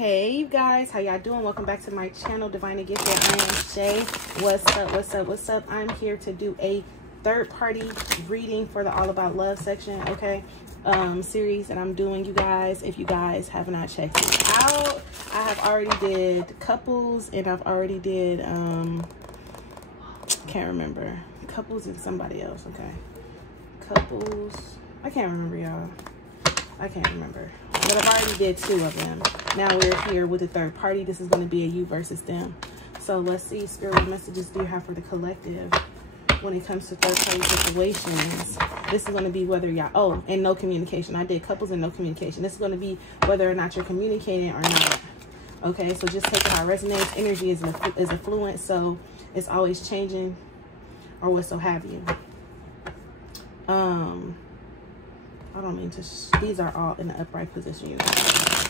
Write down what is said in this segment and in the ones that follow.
Hey you guys, how y'all doing? Welcome back to my channel, Divine and Gifted. I am Shay. What's up? I'm here to do a third-party reading for the All About Love section, okay? Series that I'm doing, you guys. If you guys have not checked it out, I have already did couples, and I've already did can't remember, couples and somebody else, okay? Couples, I can't remember, y'all. I can't remember, but I've already did 2 of them. Now we're here with the third party. This is going to be a you versus them. So let's see, Spirit, what messages do you have for the collective when it comes to third party situations? This is going to be whether y'all, oh, and no communication. I did couples and no communication. This is going to be whether or not you're communicating or not. Okay, so just take it how it resonates. Energy is a fluent, so it's always changing or what so have you. I don't mean to, these are all in the upright position, you guys.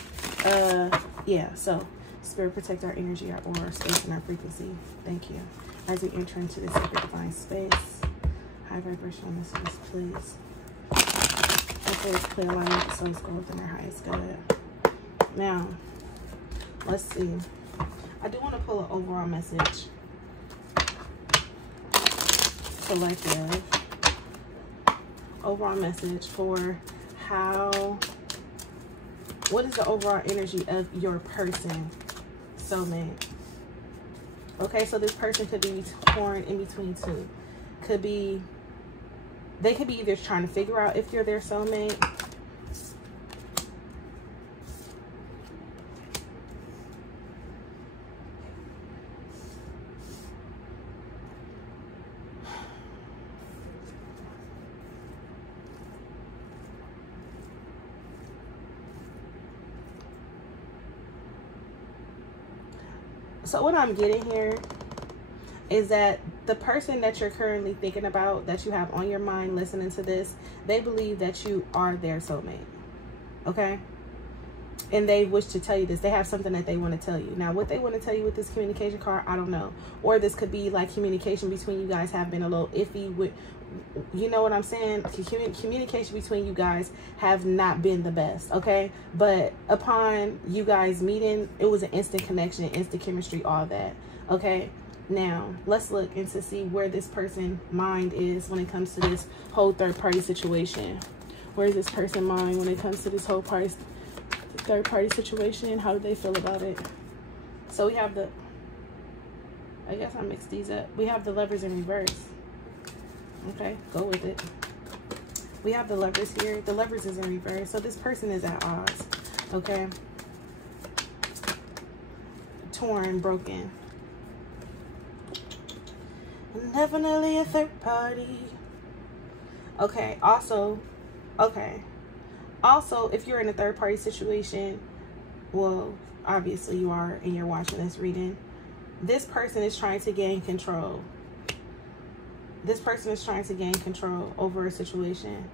Yeah, so Spirit, protect our energy, our aura, space, and our frequency. Thank you. As we enter into this sacred divine space, high vibrational messages, please. Okay, it's clear alignment with the soul's growth and their highest good. Now, let's see. I do want to pull an overall message. Collective. Overall message for what is the overall energy of your person, soulmate? Okay, so this person could be torn in between 2. They could be either trying to figure out if you're their soulmate, so what I'm getting here is that the person that you're currently thinking about, that you have on your mind listening to this, they believe that you are their soulmate, okay? And they wish to tell you this. They have something that they want to tell you. Now, what they want to tell you with this communication card, I don't know. Or this could be like communication between you guys have been a little iffy with, you know what I'm saying? Communication between you guys have not been the best, okay? But upon you guys meeting, it was an instant connection, instant chemistry, all that, okay? Now, let's look into see where this person's mind is when it comes to this whole third-party situation. Where is this person's mind when it comes to this whole third-party situation? How do they feel about it? So we have I guess I mixed these up. We have the Lovers in reverse. Okay, go with it. We have the Lovers here. The Lovers is in reverse. So this person is at odds. Okay. Torn, broken. Definitely a third party. Okay, also, if you're in a third party situation, well, obviously you are and you're watching this reading, this person is trying to gain control. This person is trying to gain control over a situation.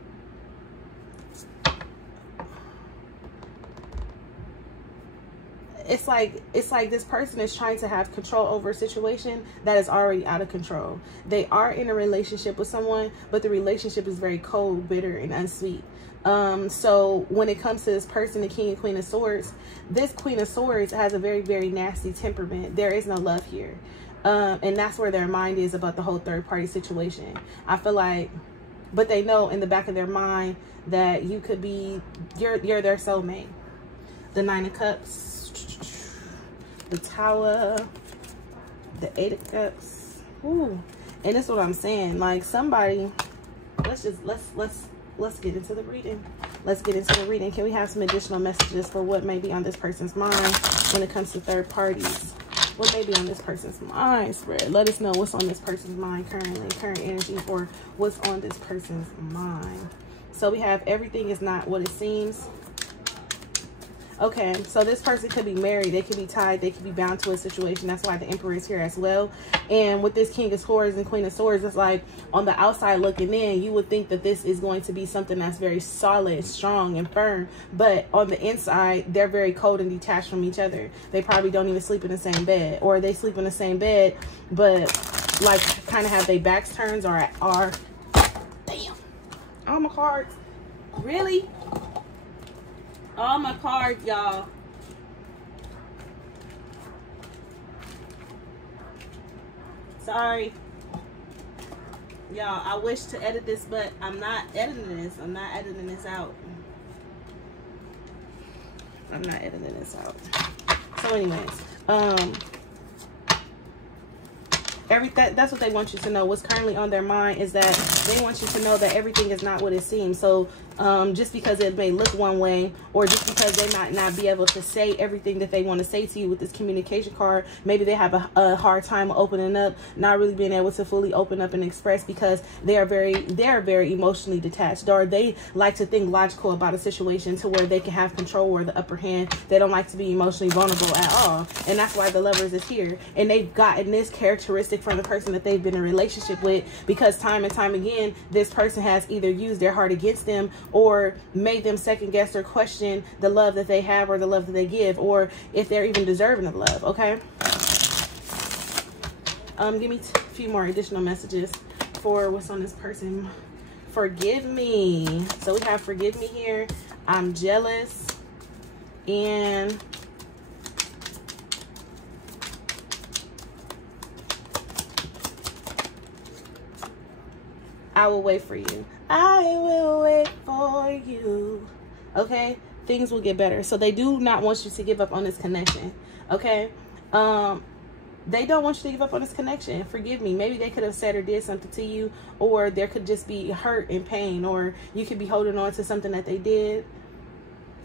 It's like this person is trying to have control over a situation that is already out of control. They are in a relationship with someone, but the relationship is very cold, bitter, and unsweet. So when it comes to this person, the King and Queen of Swords, this Queen of Swords has a very, very nasty temperament. There is no love here. And that's where their mind is about the whole third party situation. I feel like, but they know in the back of their mind that you could be, you're their soulmate. The 9 of Cups, the Tower, the 8 of Cups. Ooh. And that's what I'm saying. Like somebody, let's get into the reading. Let's get into the reading. Can we have some additional messages for what may be on this person's mind when it comes to third parties? What may be on this person's mind, Spirit? Let us know what's on this person's mind currently, current energy for what's on this person's mind. So we have everything is not what it seems. Okay, so this person could be married. They could be tied. They could be bound to a situation. That's why the Emperor is here as well. And with this King of Swords and Queen of Swords, it's like on the outside looking in, you would think that this is going to be something that's very solid, strong, and firm. But on the inside, they're very cold and detached from each other. They probably don't even sleep in the same bed. Or they sleep in the same bed, but like kind of have their backs turned or damn. All my cards. Really? All my cards, y'all. Sorry. Y'all, I wish to edit this, but I'm not editing this. I'm not editing this out. I'm not editing this out. So anyways, that's what they want you to know. What's currently on their mind is that they want you to know that everything is not what it seems. So just because it may look one way, or just because they might not be able to say everything that they want to say to you with this communication card, maybe they have a hard time opening up, not really being able to fully open up and express, because they are very emotionally detached, or they like to think logical about a situation to where they can have control or the upper hand. They don't like to be emotionally vulnerable at all, and that's why the Lovers is here. And they've gotten this characteristic from the person that they've been in a relationship with, because time and time again this person has either used their heart against them or made them second guess or question the love that they have or the love that they give, or if they're even deserving of love. Okay, give me a few more additional messages for what's on this person. Forgive me. So we have forgive me here. I'm jealous, and I will wait for you. I will wait for you. Okay? Things will get better. So they do not want you to give up on this connection. Okay? They don't want you to give up on this connection. Forgive me. Maybe they could have said or did something to you, or there could just be hurt and pain, or you could be holding on to something that they did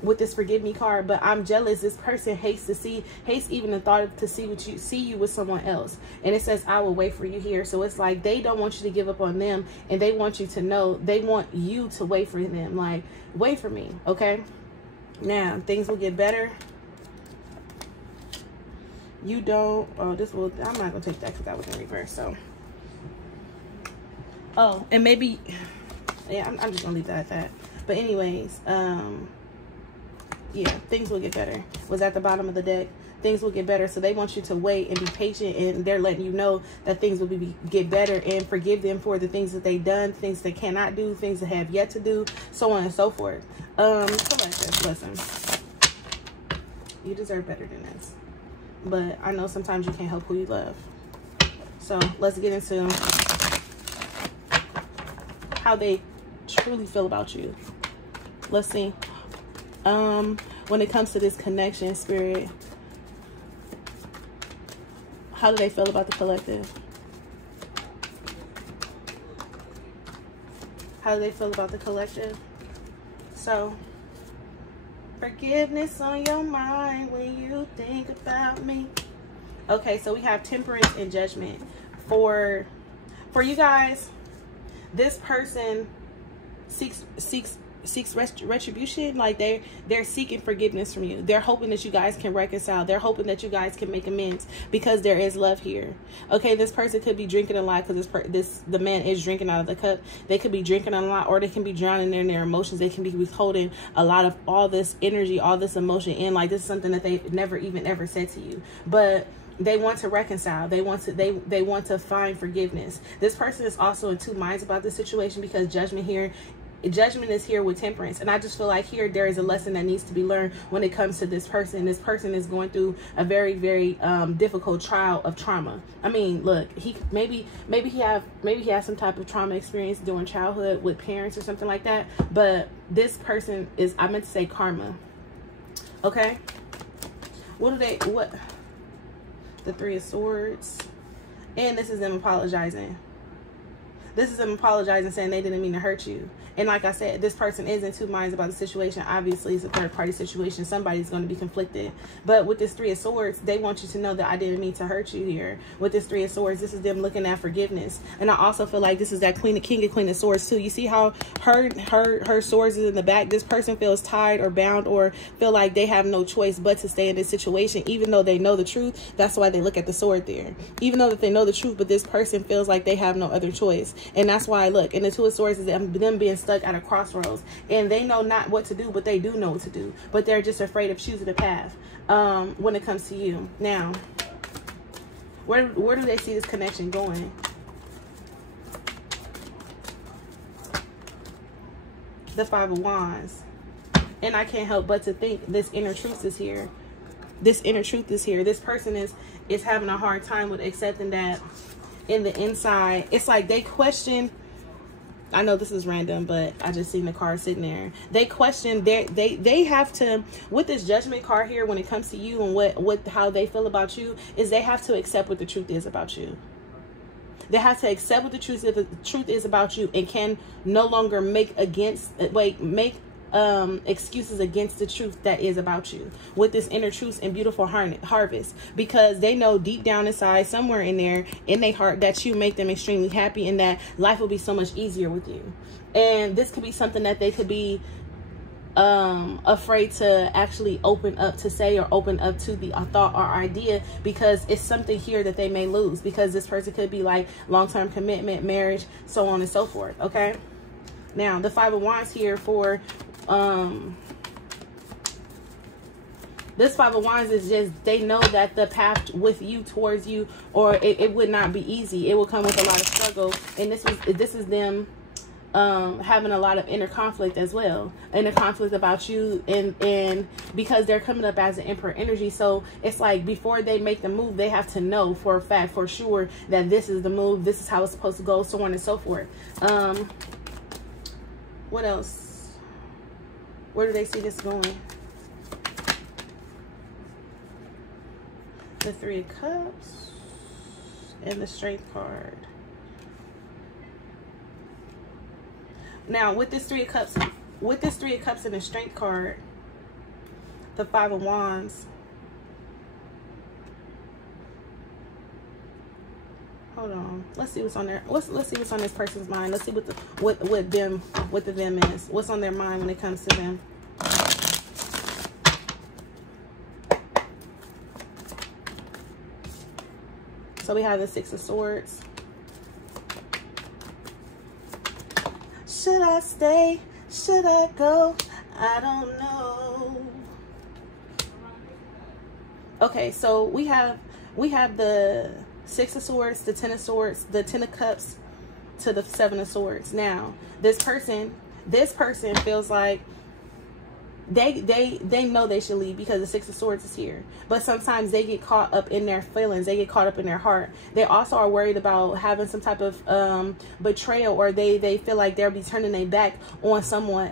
with this forgive me card. But I'm jealous. This person hates even the thought of see you with someone else. And it says I will wait for you here. So it's like they don't want you to give up on them, and they want you to know, they want you to wait for them. Like, wait for me. Okay, now things will get better. You don't, I'm not gonna take that because that was in reverse. So and maybe, yeah, I'm just gonna leave that at that. But anyways, yeah, things will get better. Was at the bottom of the deck. Things will get better. So they want you to wait and be patient, and they're letting you know that things will get better, and forgive them for the things that they've done, things they cannot do, things they have yet to do, so on and so forth. Collective, listen, you deserve better than this, but I know sometimes you can't help who you love. So let's get into how they truly feel about you. Let's see. When it comes to this connection, Spirit, how do they feel about the collective? How do they feel about the collective? So, forgiveness on your mind when you think about me. Okay, so we have Temperance and Judgment. For you guys, this person seeks retribution. Like they're seeking forgiveness from you. They're hoping that you guys can reconcile. They're hoping that you guys can make amends, because there is love here. Okay, this person could be drinking a lot, because the man is drinking out of the cup. They could be drinking a lot, or they can be drowning in their emotions. They can be withholding a lot of all this energy, all this emotion in. Like, this is something that they've never even ever said to you, but they want to reconcile. They want to find forgiveness. This person is also in two minds about this situation, because Judgment is here with Temperance. And I just feel like here there is a lesson that needs to be learned when it comes to this person. This person is going through a very, very difficult trial of trauma. I mean, look, maybe he has some type of trauma experience during childhood with parents or something like that. But this person is, I meant to say karma. Okay? What? The Three of Swords. And this is them apologizing. This is them apologizing, saying they didn't mean to hurt you. And like I said, this person is in two minds about the situation. Obviously, it's a third-party situation. Somebody's going to be conflicted. But with this Three of Swords, they want you to know that I didn't mean to hurt you here. With this Three of Swords, this is them looking at forgiveness. And I also feel like this is that King and Queen of Swords too. You see how her swords is in the back? This person feels tied or bound, or feel like they have no choice but to stay in this situation, even though they know the truth. That's why they look at the sword there. Even though that they know the truth, but this person feels like they have no other choice. And that's why, look, in the Two of Swords is them being stuck at a crossroads, and they know not what to do, but they do know what to do, but they're just afraid of choosing a path when it comes to you. Now, where do they see this connection going? The Five of Wands. And I can't help but to think this inner truth is here. This inner truth is here. This person is having a hard time with accepting that in the inside, it's like they question. I know this is random, but I just seen the card sitting there. They question they have to, with this Judgment card here, when it comes to you and how they feel about you, is they have to accept what the truth is about you. They have to accept what the truth is about you, and can no longer make excuses against the truth that is about you, with this inner truth and beautiful harvest, because they know deep down inside, somewhere in there in their heart, that you make them extremely happy and that life will be so much easier with you. And this could be something that they could be afraid to actually open up to say, or open up to the thought or idea, because it's something here that they may lose, because this person could be like long-term commitment, marriage, so on and so forth. Okay, now the Five of Wands here for this Five of Wands is just, they know that the path with you, towards you, or it would not be easy. It will come with a lot of struggle, and this is them having a lot of inner conflict as well, inner conflict about you, and because they're coming up as an Emperor energy. So it's like, before they make the move, they have to know for a fact, for sure, that this is the move, this is how it's supposed to go, so on and so forth. What else? Where do they see this going? The Three of Cups and the Strength card. Now, with this Three of Cups and the Strength card, the Five of Wands. Hold on. Let's see what's on there. Let's see what's on this person's mind. Let's see what the them is. What's on their mind when it comes to them. So we have the Six of Swords. Should I stay? Should I go? I don't know. Okay, so we have the Six of Swords, the Ten of Swords, the Ten of Cups to the Seven of Swords. Now, this person feels like they know they should leave because the Six of Swords is here. But sometimes they get caught up in their feelings. They get caught up in their heart. They also are worried about having some type of betrayal, or they feel like they'll be turning their back on someone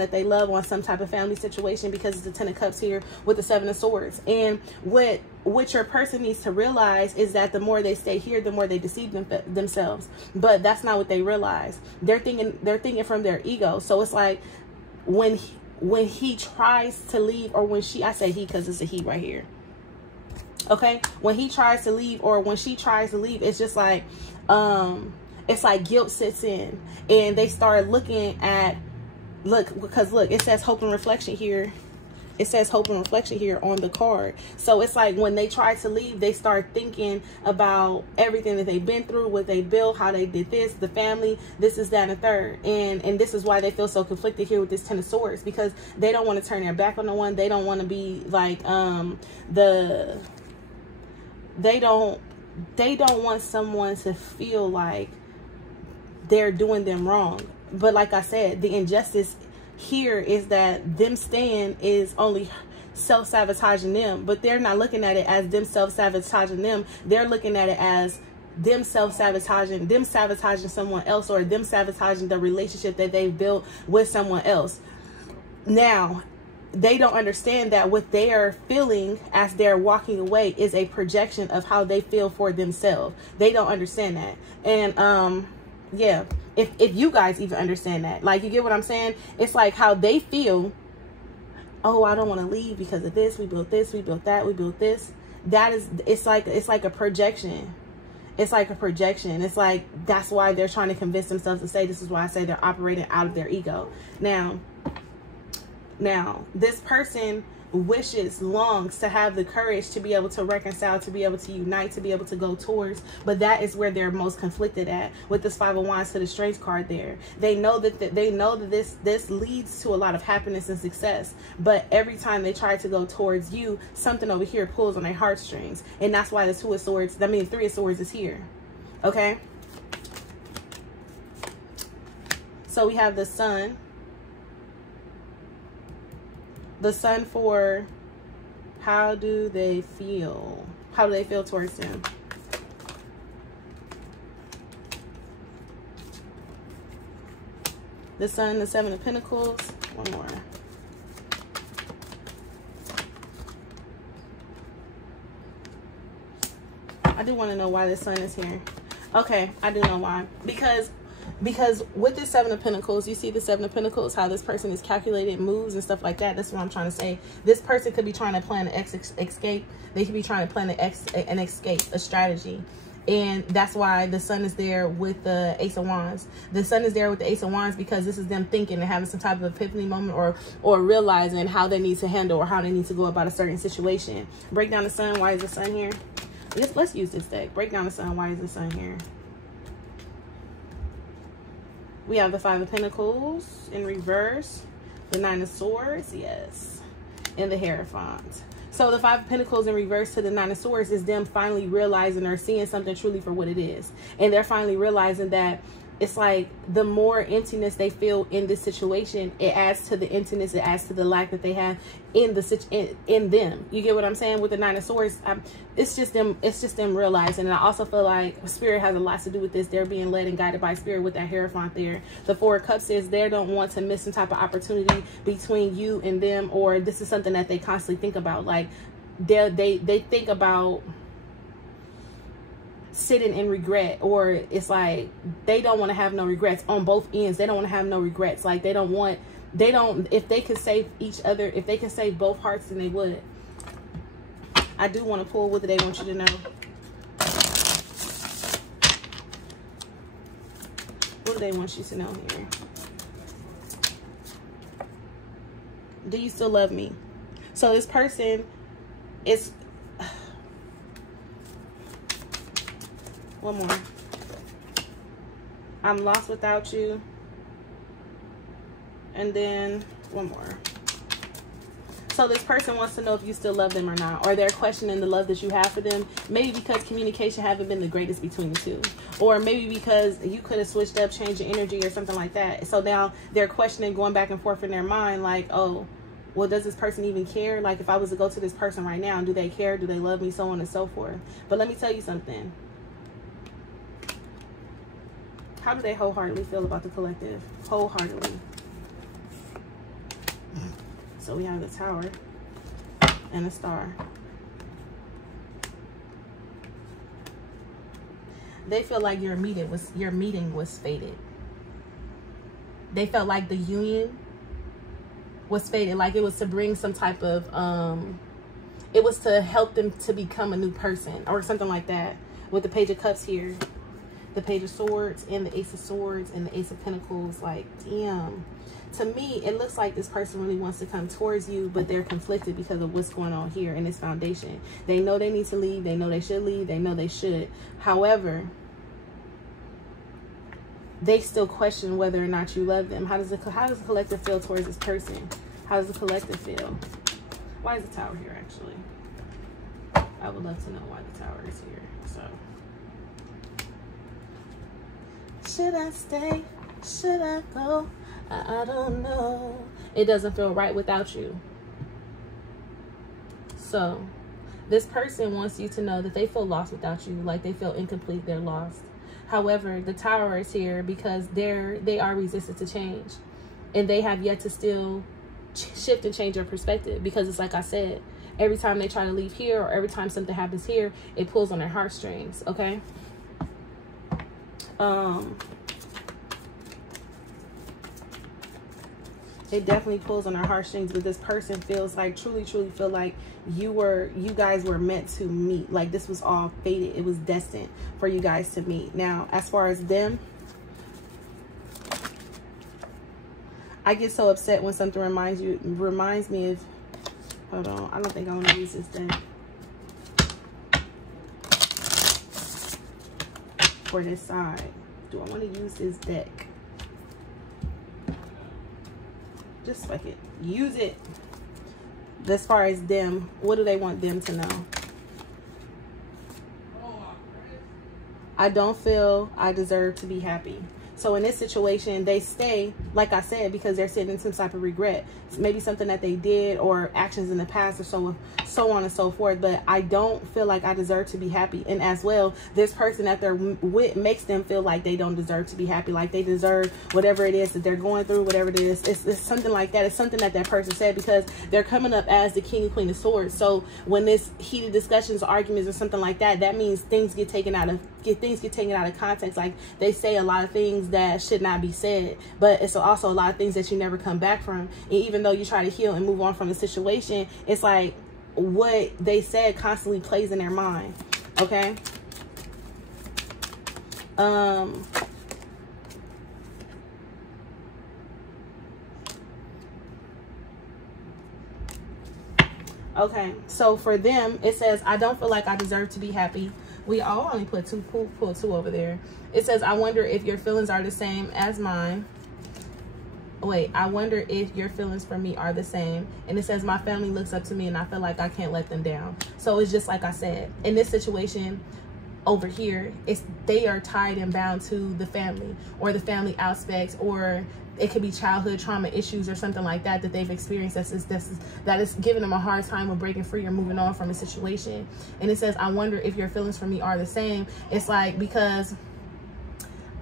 that they love, on some type of family situation, because it's the Ten of Cups here with the Seven of Swords. And what your person needs to realize is that the more they stay here, the more they deceive themselves. But that's not what they realize. They're thinking from their ego. So it's like, when he tries to leave, or when I say he because it's a he right here. Okay, when he tries to leave, or when she tries to leave, it's just like it's like guilt sits in, and they start looking at because it says hope and reflection here. It says hope and reflection here on the card. So it's like, when they try to leave, they start thinking about everything that they've been through, what they built, how they did this, the family, this is that and the third. And this is why they feel so conflicted here with this Ten of Swords, because they don't want to turn their back on no one. They don't want to be like they don't want someone to feel like they're doing them wrong. But like I said, the injustice here is that them staying is only self-sabotaging them, but they're not looking at it as them self-sabotaging them. They're looking at it as them self-sabotaging, them sabotaging someone else, or them sabotaging the relationship that they've built with someone else. Now, they don't understand that what they are feeling as they're walking away is a projection of how they feel for themselves. They don't understand that. And yeah, if you guys even understand that, like, you get what I'm saying? It's like how they feel. Oh, I don't want to leave because of this. We built this, we built that, we built this. It's like a projection. It's like a projection. It's like, that's why they're trying to convince themselves to say, this is why I say they're operating out of their ego. Now, this person longs to have the courage to be able to reconcile, to be able to unite, to be able to go towards, but that is where they're most conflicted at, with this Five of Wands to the Strength card there. They know that this leads to a lot of happiness and success, but every time they try to go towards you, something over here pulls on their heartstrings, and that's why the Three of Swords is here. Okay, so we have the Sun. The Sun for how do they feel? How do they feel towards him? The Sun, the Seven of Pentacles. One more. I do want to know why the Sun is here. Okay, I do know why. Because with this Seven of Pentacles, you see the Seven of Pentacles, how this person is calculated moves and stuff like that. That's what I'm trying to say. This person could be trying to plan an escape. They could be trying to plan an escape, a strategy. And that's why the Sun is there with the Ace of Wands. The Sun is there with the Ace of Wands because this is them thinking and having some type of epiphany moment, or realizing how they need to handle or how they need to go about a certain situation. Break down the Sun. Why is the Sun here? Let's use this deck. Break down the Sun. Why is the Sun here? We have the Five of Pentacles in reverse, the Nine of Swords, yes, and the Hierophant. So the Five of Pentacles in reverse to the Nine of Swords is them finally realizing or seeing something truly for what it is. And they're finally realizing that it's like the more emptiness they feel in this situation, it adds to the emptiness, it adds to the lack that they have in the in them. You get what I'm saying? With the Nine of Swords, it's just them realizing. And I also feel like Spirit has a lot to do with this. They're being led and guided by Spirit with that Hierophant there. The Four of Cups is they don't want to miss some type of opportunity between you and them, or this is something that they constantly think about. Like they think about sitting in regret, or it's like they don't want to have no regrets on both ends. They don't want to have no regrets. Like they don't, if they could save each other, if they could save both hearts, then they would. I do want to pull what do they want you to know. What do they want you to know here? Do you still love me? So this person is, one more. I'm lost without you. And then one more. So this person wants to know if you still love them or not, or they're questioning the love that you have for them. Maybe because communication haven't been the greatest between the two, or maybe because you could have switched up, changed your energy or something like that. So now they're questioning, going back and forth in their mind, like, oh, well, does this person even care? Like, if I was to go to this person right now, do they care? Do they love me? So on and so forth. But let me tell you something. How do they wholeheartedly feel about the collective? Wholeheartedly. So we have the Tower and the Star. They feel like your meeting was fated. They felt like the union was fated, like it was to bring some type of it was to help them to become a new person or something like that. With the Page of Cups here, the Page of Swords and the Ace of Swords and the Ace of Pentacles, like, damn. To me, it looks like this person really wants to come towards you, but they're conflicted because of what's going on here in this foundation. They know they need to leave. They know they should leave. They know they should. However, they still question whether or not you love them. How does the collective feel towards this person? How does the collective feel? Why is the Tower here, actually? I would love to know why the Tower is here. So, should I stay? Should I go? I don't know. It doesn't feel right without you. So this person wants you to know that they feel lost without you. Like they feel incomplete. They're lost. However, the Tower is here because they are resistant to change, and they have yet to still shift and change their perspective, because it's like I said, every time they try to leave here or every time something happens here, it pulls on their heartstrings. Okay. It definitely pulls on our heartstrings, but this person feels like, truly feel like you guys were meant to meet. Like this was all fated. It was destined for you guys to meet. Now, as far as them, I get so upset when something reminds me of, hold on, I don't think I want to use this deck for this side. Do I want to use this deck? Just like it. Use it. As far as them, what do they want them to know? I don't feel I deserve to be happy. So in this situation, they stay, like I said, because they're sitting in some type of regret. Maybe something that they did or actions in the past or so on and so forth. But I don't feel like I deserve to be happy. And as well, this person that they're with makes them feel like they don't deserve to be happy, like they deserve whatever it is that they're going through, whatever it is. It's something like that. It's something that person said, because they're coming up as the king and queen of swords. So when this heated discussions, arguments, or something like that, that means things get taken out of context. Like, they say a lot of things that should not be said, but it's also a lot of things that you never come back from. And even though you try to heal and move on from the situation, it's like what they said constantly plays in their mind. Okay. Okay, so for them, it says, I don't feel like I deserve to be happy. We all only put two, pull two over there. It says, I wonder if your feelings are the same as mine. Wait, I wonder if your feelings for me are the same. And it says, my family looks up to me and I feel like I can't let them down. So it's just like I said, in this situation over here, they are tied and bound to the family, or the family aspects, or it could be childhood trauma issues or something like that that they've experienced that is giving them a hard time of breaking free or moving on from a situation. And it says, I wonder if your feelings for me are the same. It's like, because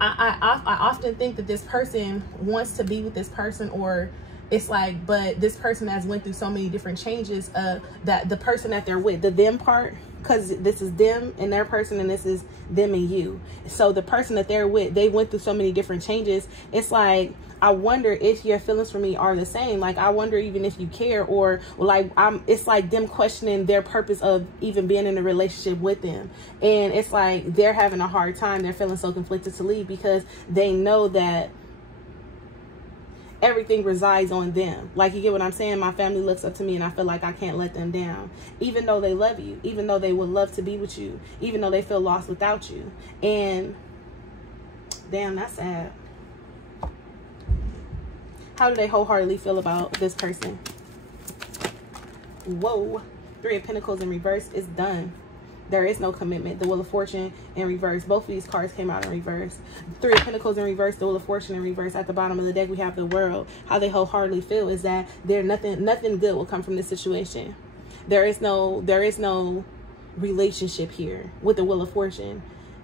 I often think that this person wants to be with this person, or it's like, but this person has went through so many different changes, that the person that they're with, the them part, because this is them and their person, and this is them and you. So the person that they're with, they went through so many different changes. It's like, I wonder if your feelings for me are the same. Like, I wonder even if you care, or like, it's like them questioning their purpose of even being in a relationship with them. And it's like, they're having a hard time. They're feeling so conflicted to leave, because they know that everything resides on them. Like, you get what I'm saying? My family looks up to me and I feel like I can't let them down, even though they love you, even though they would love to be with you, even though they feel lost without you. And damn, that's sad. How do they wholeheartedly feel about this person? Whoa. 3 of Pentacles in reverse is done. There is no commitment. The Wheel of Fortune in reverse. Both of these cards came out in reverse. 3 of Pentacles in reverse. The Wheel of Fortune in reverse. At the bottom of the deck, we have the World. How they wholeheartedly feel is that nothing good will come from this situation. There is no relationship here with the Wheel of Fortune.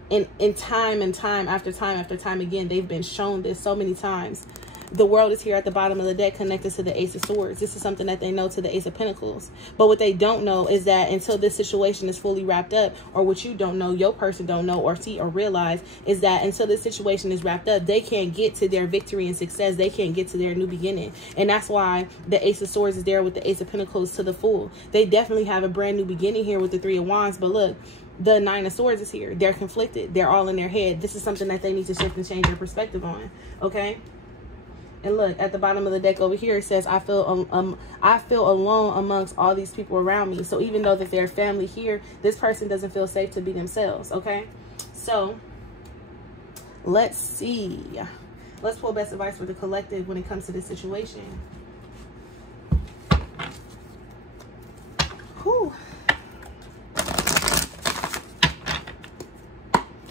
And in time after time again, they've been shown this so many times. The World is here at the bottom of the deck, connected to the Ace of Swords. This is something that they know to the Ace of Pentacles. But what they don't know is that until this situation is fully wrapped up, or what you don't know, your person don't know or see or realize, is that until this situation is wrapped up, they can't get to their victory and success. They can't get to their new beginning. And that's why the Ace of Swords is there with the Ace of Pentacles to the Fool. They definitely have a brand new beginning here with the 3 of Wands. But look, the 9 of Swords is here. They're conflicted. They're all in their head. This is something that they need to shift and change their perspective on. Okay? And look, at the bottom of the deck over here, it says, I feel alone amongst all these people around me. So even though that they're family here, this person doesn't feel safe to be themselves. Okay? So let's see. Let's pull best advice for the collective when it comes to this situation. Whew.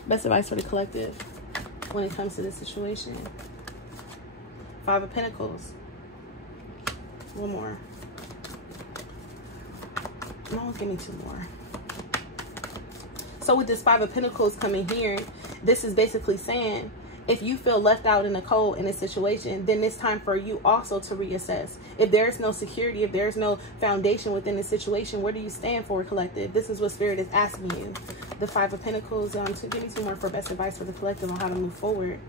Best advice for the collective when it comes to this situation. 5 of Pentacles. One more. No, give me 2 more. So with this 5 of Pentacles coming here, this is basically saying, if you feel left out in the cold in this situation, then it's time for you also to reassess. If there's no security, if there's no foundation within the situation, where do you stand for, collective? This is what Spirit is asking you. The 5 of Pentacles. Give me 2 more for best advice for the collective on how to move forward.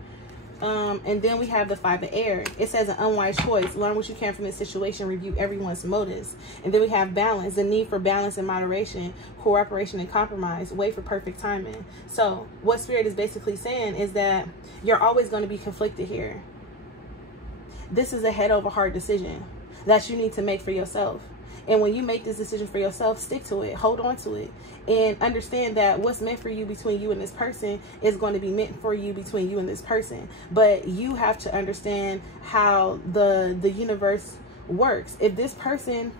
And then we have the 5 of Air. It says an unwise choice. Learn what you can from this situation. Review everyone's motives. And then we have balance. The need for balance and moderation, cooperation and compromise. Wait for perfect timing. So what Spirit is basically saying is that you're always going to be conflicted here. This is a head over heart decision that you need to make for yourself. And when you make this decision for yourself, stick to it, hold on to it, and understand that what's meant for you between you and this person is going to be meant for you between you and this person. But you have to understand how the universe works. If this person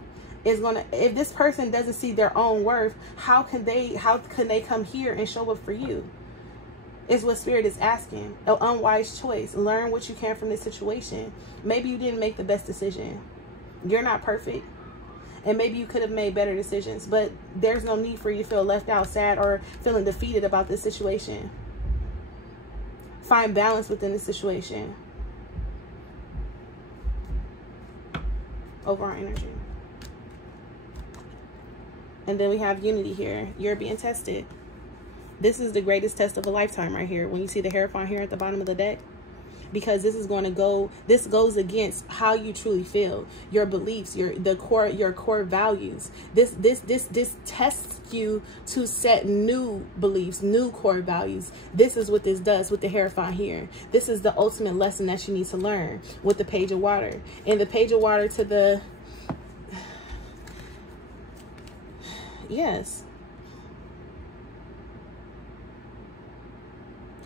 doesn't see their own worth, how can they come here and show up for you? Is what Spirit is asking. An unwise choice. Learn what you can from this situation. Maybe you didn't make the best decision. You're not perfect. And maybe you could have made better decisions, but there's no need for you to feel left out, sad, or feeling defeated about this situation. Find balance within the situation. Over our energy. And then we have unity here. You're being tested. This is the greatest test of a lifetime right here. When you see the Hierophant here at the bottom of the deck. Because this is going to go, this goes against how you truly feel, your beliefs, your core values. This tests you to set new beliefs, new core values. This is what this does with the Hierophant here. This is the ultimate lesson that you need to learn with the Page of Water. And the Page of Water to the, yes.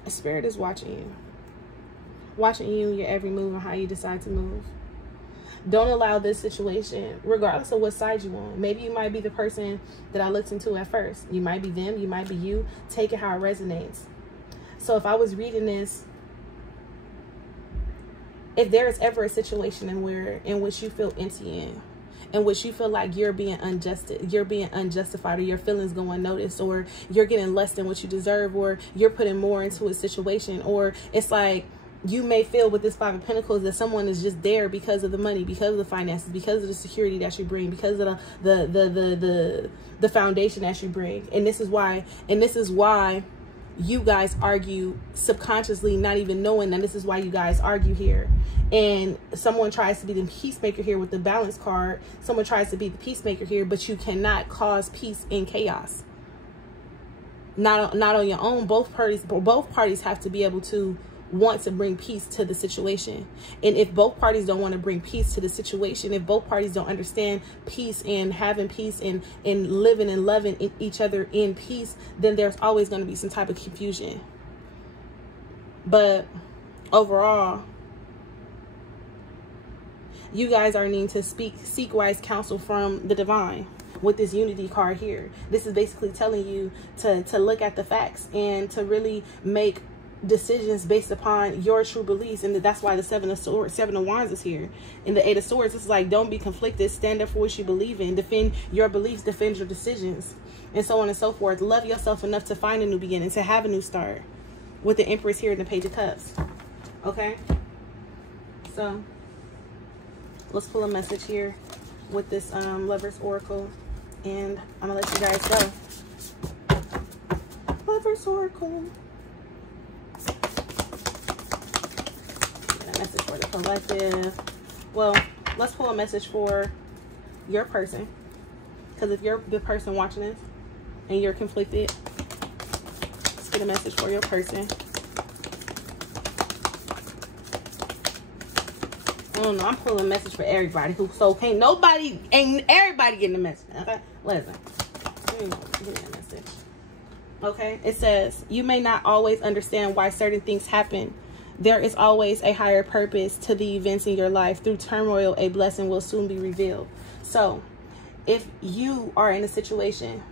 Spirit is watching you. Watching you, your every move and how you decide to move. Don't allow this situation, regardless of what side you on. Maybe you might be the person that I looked into at first. You might be them, you might be you. Take it how it resonates. So if I was reading this, if there is ever a situation in which you feel empty in which you feel like you're being unjustified, or your feelings go unnoticed, or you're getting less than what you deserve, or you're putting more into a situation, or it's like you may feel with this Five of Pentacles that someone is just there because of the money, because of the finances, because of the security that you bring, because of the foundation that you bring. And this is why you guys argue subconsciously, not even knowing that this is why you guys argue here. And someone tries to be the peacemaker here with the Balance card. Someone tries to be the peacemaker here, but you cannot cause peace in chaos. Not on your own. Both parties have to be able to want to bring peace to the situation. And if both parties don't want to bring peace to the situation, if both parties don't understand peace and having peace and living and loving each other in peace, then there's always going to be some type of confusion. But overall, you guys are needing to seek wise counsel from the divine with this unity card here. This is basically telling you to look at the facts and to really make decisions based upon your true beliefs. And that's why the Seven of Wands is here. And the Eight of Swords, it's like, don't be conflicted. Stand up for what you believe in. Defend your beliefs. Defend your decisions. And so on and so forth. Love yourself enough to find a new beginning, to have a new start. With the Empress here in the Page of Cups. Okay? So, let's pull a message here with this Lover's Oracle. And I'm going to let you guys go. Lover's Oracle. Message for the collective. Well, let's pull a message for your person, because if you're the person watching this and you're conflicted, let's get a message for your person. I don't know, I'm pulling a message for everybody, ain't everybody getting the message. Okay, listen, give me that message. Okay, it says, you may not always understand why certain things happen. There is always a higher purpose to the events in your life. Through turmoil, a blessing will soon be revealed. So, if you are in a situation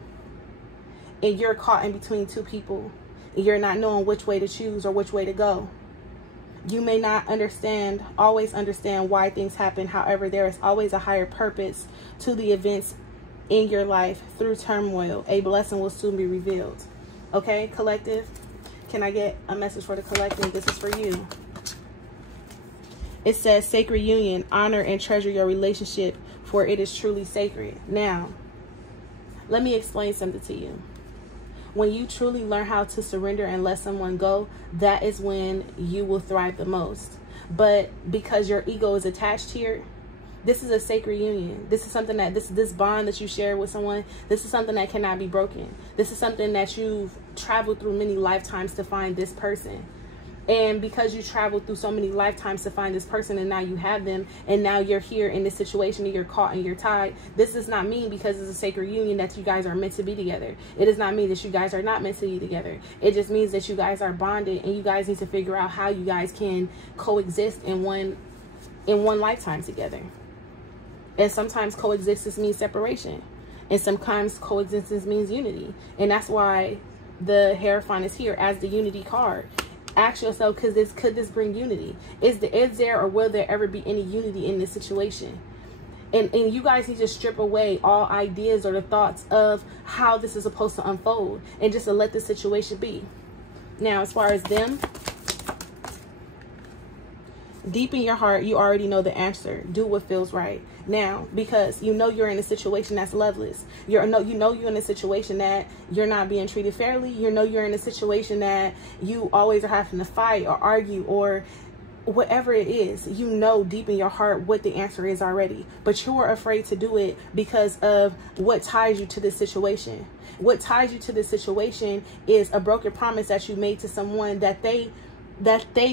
and you're caught in between two people and you're not knowing which way to choose or which way to go, you may not always understand why things happen. However, there is always a higher purpose to the events in your life. Through turmoil, a blessing will soon be revealed. Okay, collective? Can I get a message for the collective? This is for you. It says, sacred union, honor and treasure your relationship, for it is truly sacred. Now, let me explain something to you. When you truly learn how to surrender and let someone go, that is when you will thrive the most. But because your ego is attached here, this is a sacred union. This is something that, this bond that you share with someone, this is something that cannot be broken. This is something that you've traveled through many lifetimes to find this person. And because you traveled through so many lifetimes to find this person, and now you have them, and now you're here in this situation and you're caught and you're tied, this does not mean, because it's a sacred union, that you guys are meant to be together. It does not mean that you guys are not meant to be together. It just means that you guys are bonded, and you guys need to figure out how you guys can coexist in one lifetime together. And sometimes coexistence means separation. And sometimes coexistence means unity. And that's why the Hierophant is here as the unity card. Ask yourself, could this bring unity? Is there or will there ever be any unity in this situation? And you guys need to strip away all ideas or the thoughts of how this is supposed to unfold, and just to let the situation be. Now, as far as them, deep in your heart, you already know the answer. Do what feels right. Now, because you know you're in a situation that's loveless. You know you're in a situation that you're not being treated fairly. You know you're in a situation that you always are having to fight or argue or whatever it is. You know deep in your heart what the answer is already, but you are afraid to do it because of what ties you to this situation. What ties you to this situation is a broken promise that you made to someone that they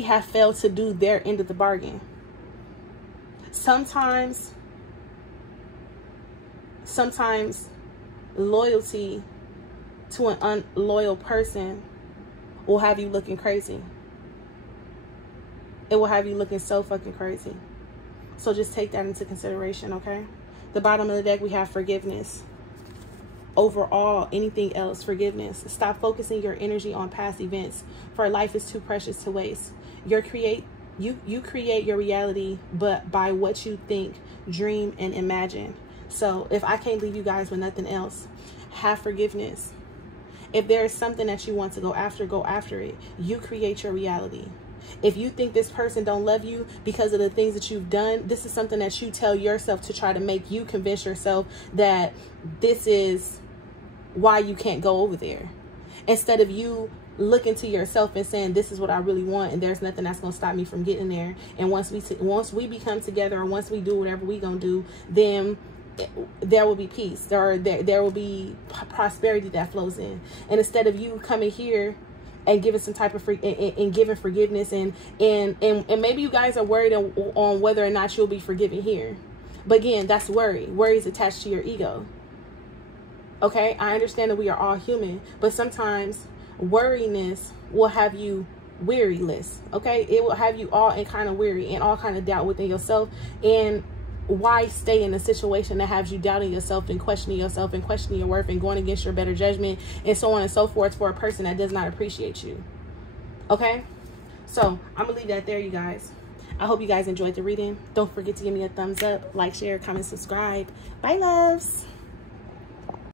have failed to do their end of the bargain. Sometimes loyalty to an unloyal person will have you looking crazy. It will have you looking so fucking crazy. So just take that into consideration, okay? The bottom of the deck, we have forgiveness. Overall, anything else, forgiveness. Stop focusing your energy on past events, for life is too precious to waste. You create your reality, but by what you think, dream, and imagine. So if I can't leave you guys with nothing else, have forgiveness. If there is something that you want to go after it. You create your reality. If you think this person don't love you because of the things that you've done, this is something that you tell yourself to try to make you convince yourself that this is why you can't go over there. Instead of you looking to yourself and saying, this is what I really want, and there's nothing that's going to stop me from getting there. And once we become together, or once we do whatever we going to do, then there will be peace. There will be prosperity that flows in. And instead of you coming here and giving some type of and giving forgiveness, and maybe you guys are worried on whether or not you'll be forgiven here. But again, that's worry. Worry is attached to your ego. Okay, I understand that we are all human, but sometimes worriness will have you wearyless. Okay, it will have you all in kind of weary and all kind of doubt within yourself. And why stay in a situation that has you doubting yourself and questioning your worth and going against your better judgment and so on and so forth for a person that does not appreciate you? Okay, so I'm gonna leave that there, you guys. I hope you guys enjoyed the reading. Don't forget to give me a thumbs up, like, share, comment, subscribe. Bye, loves.